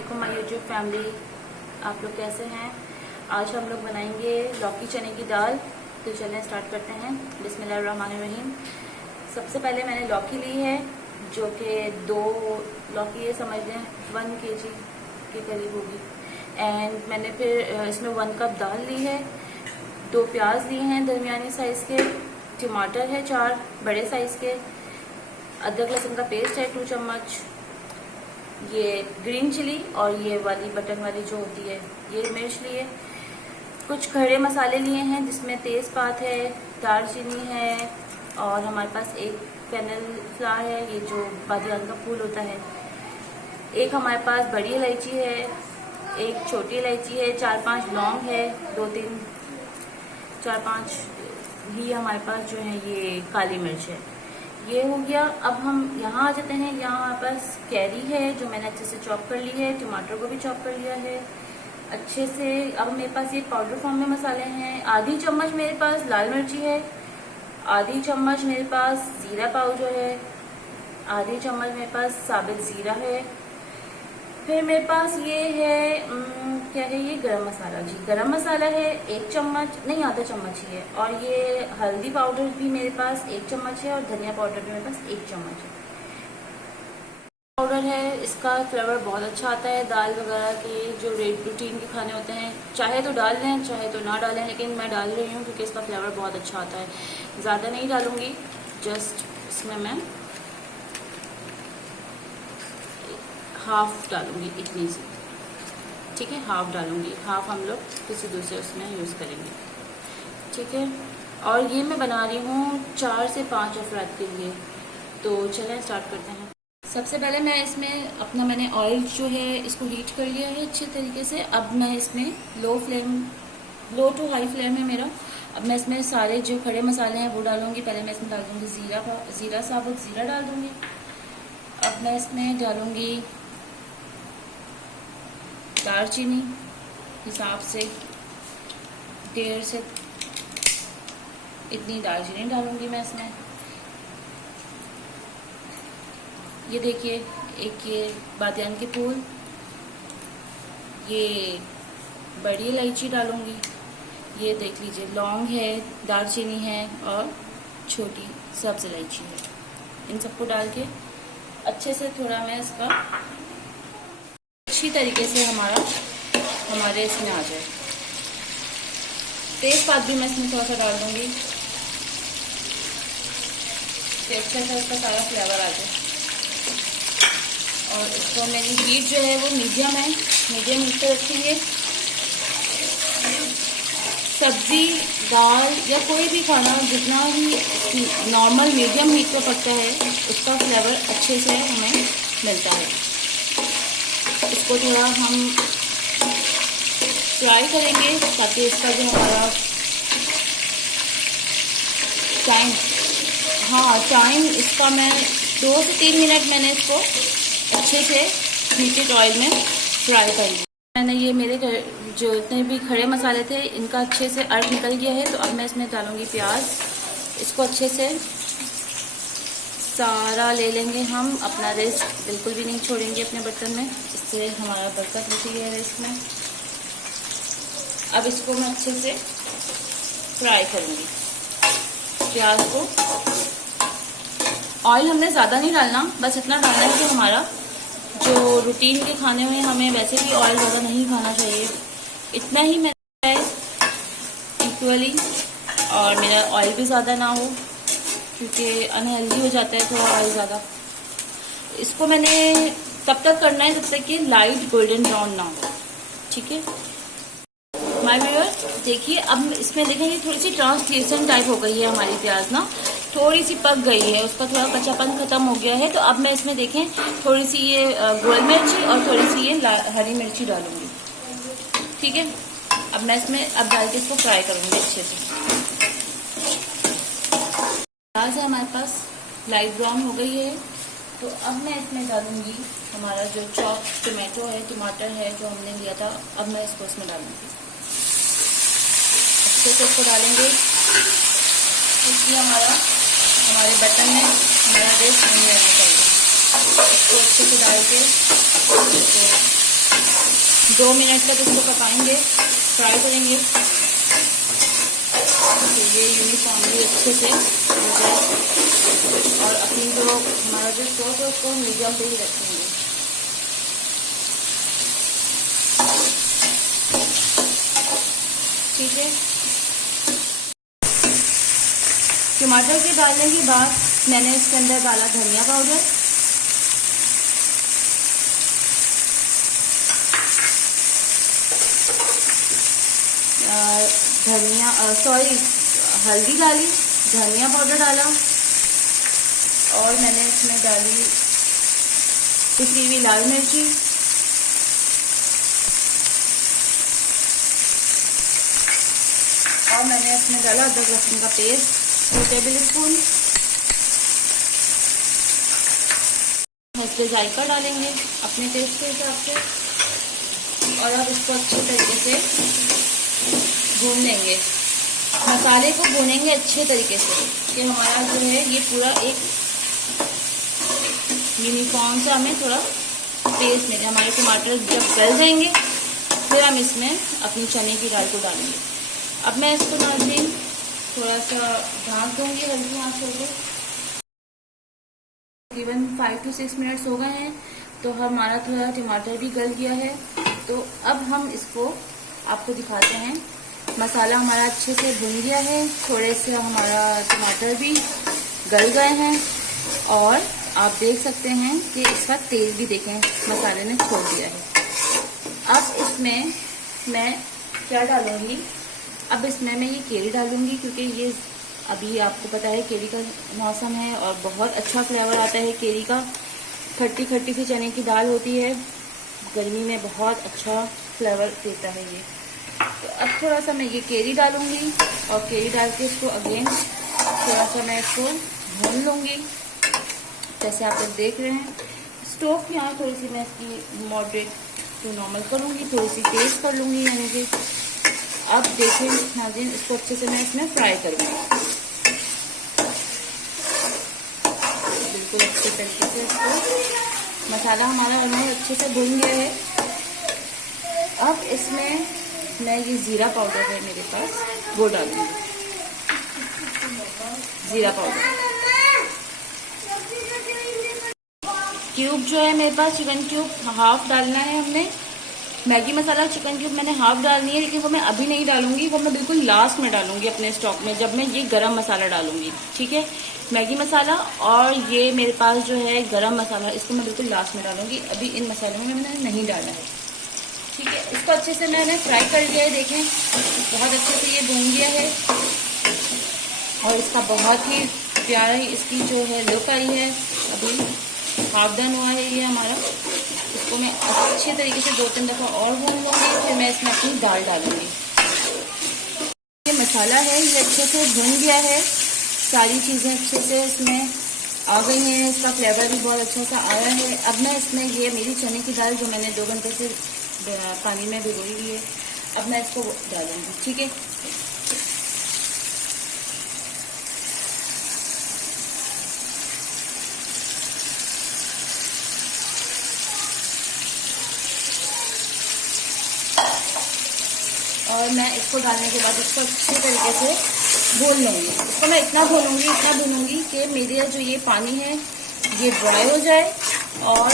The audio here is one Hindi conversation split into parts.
वालेकुम माय यूट्यूब फैमिली, आप लोग कैसे हैं। आज हम लोग बनाएंगे लौकी चने की दाल। तो चलें स्टार्ट करते हैं। बिस्मिल्लाहिर्रहमानिर्रहीम। सबसे पहले मैंने लौकी ली है, जो कि 2 लौकी ये समझ लें 1 kg के करीब होगी। एंड मैंने फिर इसमें 1 कप दाल ली है, 2 प्याज लिए हैं दरमियानी साइज़ के, टमाटर है 4 बड़े साइज़ के, अदरक लहसुन का पेस्ट है 2 चम्मच, ये ग्रीन चिली और ये वाली बटन वाली जो होती है ये मिर्च लिए, कुछ खड़े मसाले लिए हैं जिसमें तेज़पात है, दालचीनी है और हमारे पास एक फेनल फ्लावर है, ये जो बादियान का फूल होता है, एक हमारे पास बड़ी इलायची है, एक छोटी इलायची है, 4-5 लौंग है, 2-3 4-5 ही हमारे पास जो है ये काली मिर्च है। ये हो गया। अब हम यहाँ आ जाते हैं। यहाँ हमारे पास कैरी है जो मैंने अच्छे से चॉप कर ली है, टमाटर को भी चॉप कर लिया है अच्छे से। अब मेरे पास ये पाउडर फॉर्म में मसाले हैं। आधी चम्मच मेरे पास लाल मिर्ची है, आधी चम्मच मेरे पास जीरा पाउडर है, आधी चम्मच मेरे पास साबित जीरा है। फिर मेरे पास ये है क्या है, ये गरम मसाला। जी गरम मसाला है 1 चम्मच, नहीं आधा चम्मच ही है। और ये हल्दी पाउडर भी मेरे पास 1 चम्मच है और धनिया पाउडर भी मेरे पास 1 चम्मच है। पाउडर है, इसका फ्लेवर बहुत अच्छा आता है। दाल वगैरह के जो रेड रूटीन के खाने होते हैं, चाहे तो डाल लें चाहे तो ना डालें, लेकिन मैं डाल रही हूँ क्योंकि इसका फ्लेवर बहुत अच्छा आता है। ज़्यादा नहीं डालूँगी, जस्ट इसमें मैं हाफ डालूंगी, इतनी सी, ठीक है, हाफ डालूंगी। हाफ हम लोग किसी दूसरे उसमें यूज़ करेंगे, ठीक है। और ये मैं बना रही हूँ 4 से 5 अफराद के लिए। तो चलें स्टार्ट करते हैं। सबसे पहले मैं इसमें अपना मैंने ऑयल जो है इसको हीट कर लिया है अच्छे तरीके से। अब मैं इसमें लो टू हाई फ्लेम है मेरा। अब मैं इसमें सारे जो खड़े मसाले हैं वो डालूंगी। पहले मैं इसमें डाल दूँगी ज़ीरा, साबुत ज़ीरा डाल दूँगी। अब मैं इसमें डालूँगी दालचीनी हिसाब से 1.5 से इतनी दालचीनी डालूंगी मैं इसमें। ये देखिए, एक ये बादियान के फूल, ये बड़ी इलायची डालूंगी, ये देख लीजिए लौंग है, दालचीनी है और छोटी सब्ज़ इलायची है। इन सबको डाल के अच्छे से थोड़ा मैं इसका अच्छी तरीके से हमारे इसमें आ जाए। तेज़पात भी मैं इसमें थोड़ा सा डाल दूँगी कि अच्छा सा इसका सारा फ्लेवर आ जाए। और इसको मेरी हीट जो है वो मीडियम है, मीडियम हीट पे रखेंगे। सब्ज़ी, दाल या कोई भी खाना जितना ही नॉर्मल मीडियम हीट पे पकता है उसका फ्लेवर अच्छे से हमें मिलता है। इसको थोड़ा हम फ्राई करेंगे ताकि इसका जो हमारा टाइम इसका मैं 2 से 3 मिनट मैंने इसको अच्छे से हीटेड ऑयल में फ्राई कर लिया। मैंने ये मेरे जो इतने भी खड़े मसाले थे इनका अच्छे से अर्क निकल गया है। तो अब मैं इसमें डालूँगी प्याज। इसको अच्छे से सारा ले लेंगे हम, अपना रेस्ट बिल्कुल भी नहीं छोड़ेंगे अपने बर्तन में, इससे हमारा बर्तन रुकी है रेस्ट में। अब इसको मैं अच्छे से फ्राई करूँगी प्याज को। ऑयल हमने ज़्यादा नहीं डालना, बस इतना डालना है कि हमारा जो रूटीन के खाने में हमें वैसे भी ऑयल ज़्यादा नहीं खाना चाहिए, इतना ही मैंने इक्वली, और मेरा ऑयल भी ज़्यादा ना हो क्योंकि अनहेल्दी हो जाता है थोड़ा ऑयल ज़्यादा। इसको मैंने तब तक करना है जब तक कि लाइट गोल्डन ब्राउन ना हो, ठीक है माय व्यूअर्स। देखिए अब इसमें देखेंगे थोड़ी सी ट्रांसलेशन टाइप हो गई है हमारी प्याज ना, थोड़ी सी पक गई है, उसका थोड़ा कच्चापन खत्म हो गया है। तो अब मैं इसमें देखें थोड़ी सी ये गोल मिर्ची और थोड़ी सी ये हरी मिर्ची डालूंगी, ठीक है। अब मैं इसमें डाल के इसको फ्राई करूंगी अच्छे से। प्याज है हमारे पास लाइट ब्राउन हो गई है। तो अब मैं इसमें डालूंगी हमारा जो चॉप टमाटो है, टमाटर है जो हमने लिया था। अब मैं इसको इसमें डालूंगी, अच्छे से इसको डालेंगे क्योंकि हमारे बर्तन में हमारा रेस्ट नहीं रहना चाहिए। इसको अच्छे से डाल के इसको 2 मिनट तक इसको पकाएंगे, फ्राई करेंगे तो ये यूनिफॉर्मली अच्छे से हो जाए। और अपनी जो हमारा जो स्टोव है उसको मीडियम पे ही रखेंगे। ठीक है, टमाटर के डालने के बाद मैंने इसके अंदर डाला धनिया पाउडर, हल्दी डाली, धनिया पाउडर डाला और मैंने इसमें डाली पिसी हुई लाल मिर्ची, और मैंने इसमें डाला अदरक लहसुन का पेस्ट 2 टेबल स्पून। इस पे जायका डालेंगे अपने टेस्ट के हिसाब से और अब इसको अच्छे तरीके से भून लेंगे। मसाले को भूनेंगे अच्छे तरीके से कि हमारा जो है ये पूरा एक यूनिफॉर्म सा हमें थोड़ा टेस्ट मिले। हमारे टमाटर जब गल जाएंगे फिर हम इसमें अपनी चने की दाल को डालेंगे। अब मैं इसको नाज़रीन थोड़ा सा ढाँक दूँगी हल्की आंच करके। तकरीबन 5 to 6 मिनट्स हो गए हैं तो हमारा थोड़ा टमाटर भी गल गया है। तो अब हम इसको आपको दिखाते हैं। मसाला हमारा अच्छे से भुन गया है, थोड़े से हमारा टमाटर भी गल गए हैं और आप देख सकते हैं कि इसका तेल भी देखें मसाले ने छोड़ दिया है। अब इसमें मैं क्या डालूंगी, अब इसमें मैं ये केरी डालूंगी क्योंकि ये अभी आपको पता है केरी का मौसम है और बहुत अच्छा फ्लेवर आता है केरी का। खट्टी खट्टी सी चने की दाल होती है, गर्मी में बहुत अच्छा फ्लेवर देता है ये। तो अब थोड़ा सा मैं ये केरी डालूंगी और केरी डाल के इसको अगेन थोड़ा सा मैं इसको भून लूँगी। जैसे आप लोग देख रहे हैं स्टोव की यहाँ थोड़ी सी मैं इसकी मॉडरेट टू नॉर्मल करूँगी, थोड़ी सी तेज़ कर लूँगी यानी कि। अब देखिए नाज़रीन इसको अच्छे से मैं इसमें फ्राई करूँगी बिल्कुल अच्छे तरीके से। इसको मसाला हमारा ऑलमोस्ट अच्छे से भून गया है। अब इसमें मैं ये ज़ीरा पाउडर है मेरे पास वो डालूंगी, ज़ीरा पाउडर क्यूब जो है मेरे पास, चिकन क्यूब हाफ डालना है हमने। मैगी मसाला चिकन क्यूब मैंने हाफ डालनी है, लेकिन वो मैं अभी नहीं डालूंगी, वो मैं बिल्कुल लास्ट में डालूंगी अपने स्टॉक में जब मैं ये गरम मसाला डालूंगी। ठीक है, मैगी मसाला और ये मेरे पास जो है गरम मसाला, इसको मैं बिल्कुल लास्ट में डालूंगी, अभी इन मसालों में मैंने नहीं डाला है। ठीक है, इसको अच्छे से मैंने फ्राई कर लिया है, देखें बहुत अच्छे से ये भून गया है और इसका बहुत ही प्यारा ही इसकी जो है लुक आई है। अभी हाफ डन हुआ है ये हमारा। इसको मैं अच्छे तरीके से 2-3 दफ़ा और भून लूँगी, फिर मैं इसमें अपनी दाल डालूँगी। ये मसाला है ये अच्छे से भुन गया है, सारी चीज़ें अच्छे से इसमें आ गई हैं, इसका फ्लेवर भी बहुत अच्छा सा आया है। अब मैं इसमें ये मेरी चने की दाल जो मैंने 2 घंटे से पानी में भिगोई हुई है, अब मैं इसको डालूँगी। ठीक है, और मैं इसको डालने के बाद इसको अच्छे तरीके से भून लूँगी। इसको मैं इतना भूनूंगी कि मेरा जो ये पानी है ये ड्राई हो जाए और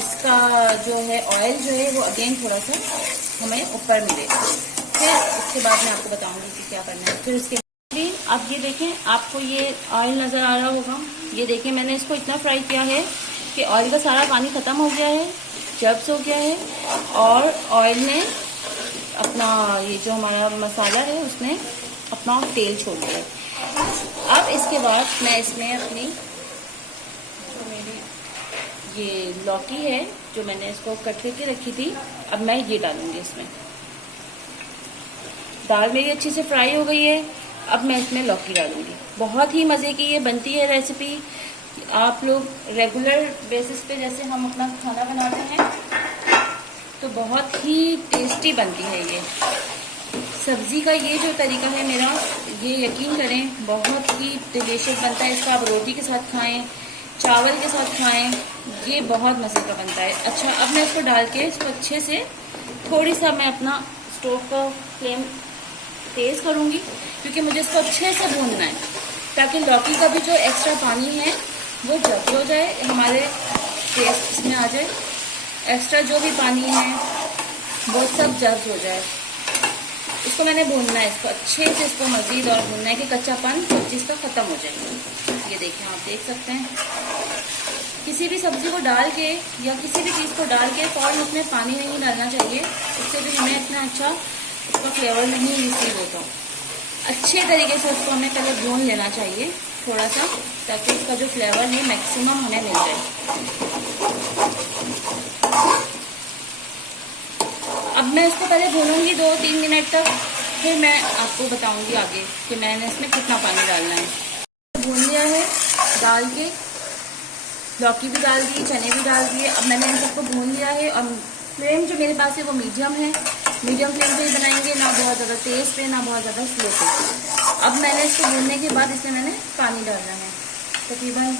इसका जो है ऑयल जो है वो अगेन थोड़ा सा हमें ऊपर मिले। फिर उसके बाद मैं आपको बताऊंगी कि क्या करना है। फिर उसके बाद आप ये देखें, आपको ये ऑयल नज़र आ रहा होगा, ये देखें मैंने इसको इतना फ्राई किया है कि ऑयल का सारा पानी ख़त्म हो गया है, जब्स हो गया है और ऑयल ने अपना ये जो हमारा मसाला है उसने अपना तेल छोड़ दिया है। अब इसके बाद मैं इसमें अपनी जो मेरी ये लौकी है जो मैंने इसको कट करके रखी थी, अब मैं ये डालूंगी इसमें। दाल मेरी अच्छे से फ्राई हो गई है, अब मैं इसमें लौकी डालूंगी। बहुत ही मज़े की ये बनती है रेसिपी। आप लोग रेगुलर बेसिस पे जैसे हम अपना खाना बनाते हैं तो बहुत ही टेस्टी बनती है ये सब्ज़ी का। ये जो तरीका है मेरा, ये यकीन करें बहुत ही डिलीशियस बनता है। इसका आप रोटी के साथ खाएं, चावल के साथ खाएं, ये बहुत मज़े का बनता है। अच्छा, अब मैं इसको डाल के इसको अच्छे से थोड़ी सा मैं अपना स्टोव का फ्लेम तेज़ करूँगी, क्योंकि मुझे इसको अच्छे से भूनना है, ताकि लौकी का भी जो एक्स्ट्रा पानी है वो जब्त हो जाए, हमारे टेस्ट इसमें आ जाए। एक्स्ट्रा जो भी पानी है वो सब जब्त हो जाए। इसको मैंने भूनना है, इसको अच्छे से इसको मज़ीद और भूनना है कि कच्चापन सब चीज़ का ख़त्म हो जाए। ये देखें, आप देख सकते हैं, किसी भी सब्ज़ी को डाल के या किसी भी चीज़ को डाल के फ़ौरन उसमें पानी नहीं डालना चाहिए, उससे भी हमें इतना अच्छा उसका फ्लेवर नहीं रिसीव होता। अच्छे तरीके से उसको हमें पहले भून लेना चाहिए थोड़ा सा, ताकि उसका जो फ्लेवर है मैक्सिमम हमें मिल जाए। अब मैं इसको पहले भूनूंगी 2-3 मिनट तक, फिर मैं आपको बताऊंगी आगे कि मैंने इसमें कितना पानी डालना है। भून लिया है, डाल के लौकी भी डाल दी, चने भी डाल दिए। अब मैंने इन सबको भून लिया है और फ्लेम जो मेरे पास है वो मीडियम है। मीडियम फ्लेम पे ही बनाएंगे, ना बहुत ज़्यादा तेज़ पे ना बहुत ज़्यादा स्लो पे। अब मैंने इसको भूनने के बाद इसमें मैंने पानी डालना है, तकरीबन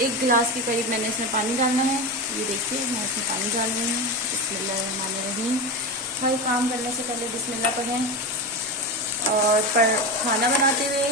1 गिलास के करीब मैंने इसमें पानी डालना है। ये देखिए, मैं इसमें पानी डाल रही हूँ। बिस्मिल्लाहिर्रहमानिर्रहीम। हर काम करने से पहले बिस्मिल्लाह पढ़ें, और पर खाना बनाते हुए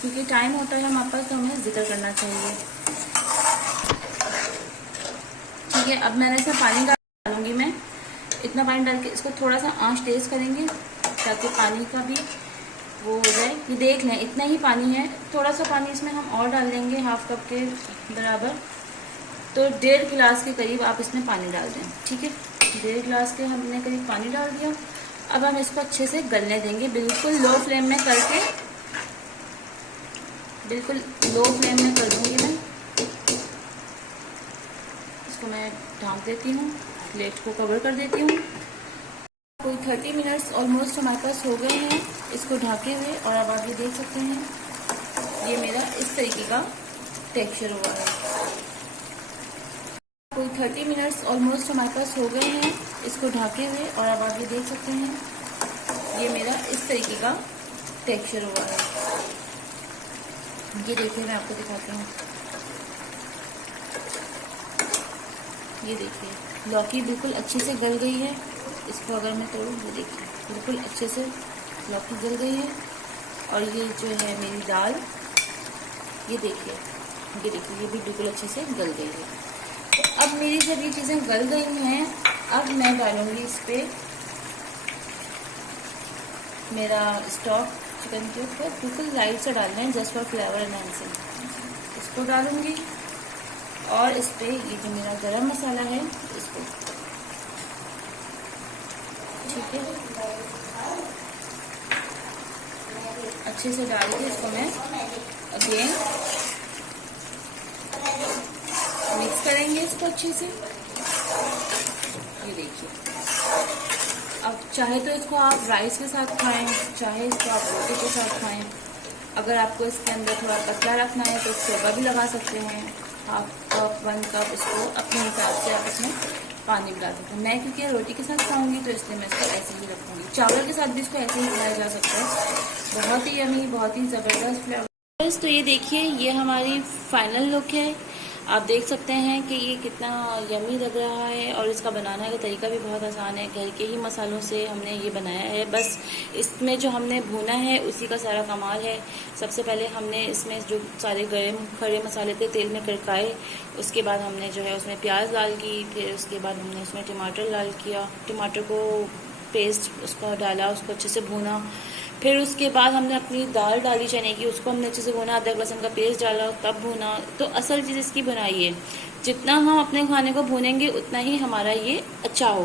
क्योंकि टाइम होता है हमारे पास, तो हमें जिक्र करना चाहिए। ठीक है, अब मैंने इसमें पानी डालूंगी। मैं इतना पानी डाल के इसको थोड़ा सा आंच तेज़ करेंगे, ताकि पानी का भी वो हो जाए। ये देख लें, इतना ही पानी है। थोड़ा सा पानी इसमें हम और डाल देंगे, हाफ कप के बराबर, तो 1.5 गिलास के करीब आप इसमें पानी डाल दें। ठीक है, 1.5 गिलास के हमने करीब पानी डाल दिया। अब हम इसको अच्छे से गलने देंगे, बिल्कुल लो फ्लेम में करके, बिल्कुल लो फ्लेम में कर दूँगी मैं इसको। मैं ढाँप देती हूँ, प्लेट को कवर कर देती हूँ। कोई 30 मिनट्स ऑलमोस्ट हमारे पास हो गए हैं इसको ढके हुए, और अब आप ये देख सकते हैं ये मेरा इस तरीके का टेक्सचर हुआ है। कोई 30 मिनट्स ऑलमोस्ट हमारे पास हो गए हैं इसको ढके हुए, और अब आप ये देख सकते हैं ये मेरा इस तरीके का टेक्सचर हुआ है। ये देखिए, मैं आपको दिखाती हूँ। ये देखिए, लौकी बिल्कुल अच्छे से गल गई है। इसको अगर मैं तोड़ूँ, ये देखिए बिल्कुल अच्छे से लौकी गल गई है। और ये जो है मेरी दाल, ये देखिए, ये भी बिल्कुल अच्छे से गल गई है। तो अब मेरी जब ये चीज़ें गल गई हैं, अब मैं डालूँगी इस पर मेरा स्टॉक चिकन के ऊपर। बिल्कुल लाइट से डालना है, जस्ट फॉर फ्लेवर एनहांसिंग। इसको डालूँगी, और इस पर ये जो मेरा गरम मसाला है इसको, ठीक है, अच्छे से डाल के इसको मैं अगेन मिक्स करेंगे इसको अच्छे से। ये देखिए, अब चाहे तो इसको आप राइस के साथ खाएं, चाहे इसको आप रोटी के साथ खाएं। अगर आपको इसके अंदर थोड़ा पतला रखना है तो शोरबा भी लगा सकते हैं, हाफ कप 1 कप, इसको अपने हिसाब से आप इसमें पानी भी डाल सकते हैं। मैं क्योंकि रोटी के साथ खाऊंगी तो इसलिए मैं इसको ऐसे ही रखूँगी। चावल के साथ भी इसको ऐसे ही खाया जा सकता है। बहुत ही यमी, बहुत ही ज़बरदस्त फ्लेवर। तो ये देखिए, ये हमारी फाइनल लुक है। आप देख सकते हैं कि ये कितना यमी लग रहा है, और इसका बनाने का तरीका भी बहुत आसान है। घर के ही मसालों से हमने ये बनाया है, बस इसमें जो हमने भुना है उसी का सारा कमाल है। सबसे पहले हमने इसमें जो सारे गरम खड़े मसाले थे तेल में करकाए, उसके बाद हमने जो है उसमें प्याज डाल की, फिर उसके बाद हमने उसमें टमाटर डाल किया, टमाटर को पेस्ट उसका डाला, उसको अच्छे से भुना। फिर उसके बाद हमने अपनी दाल डाली चने की, उसको हमने अच्छे से भुना, अदरक लहसुन का पेस्ट डाला, तब भुना। तो असल चीज़ इसकी बनाई है, जितना हम अपने खाने को भूनेंगे उतना ही हमारा ये अच्छा होगा।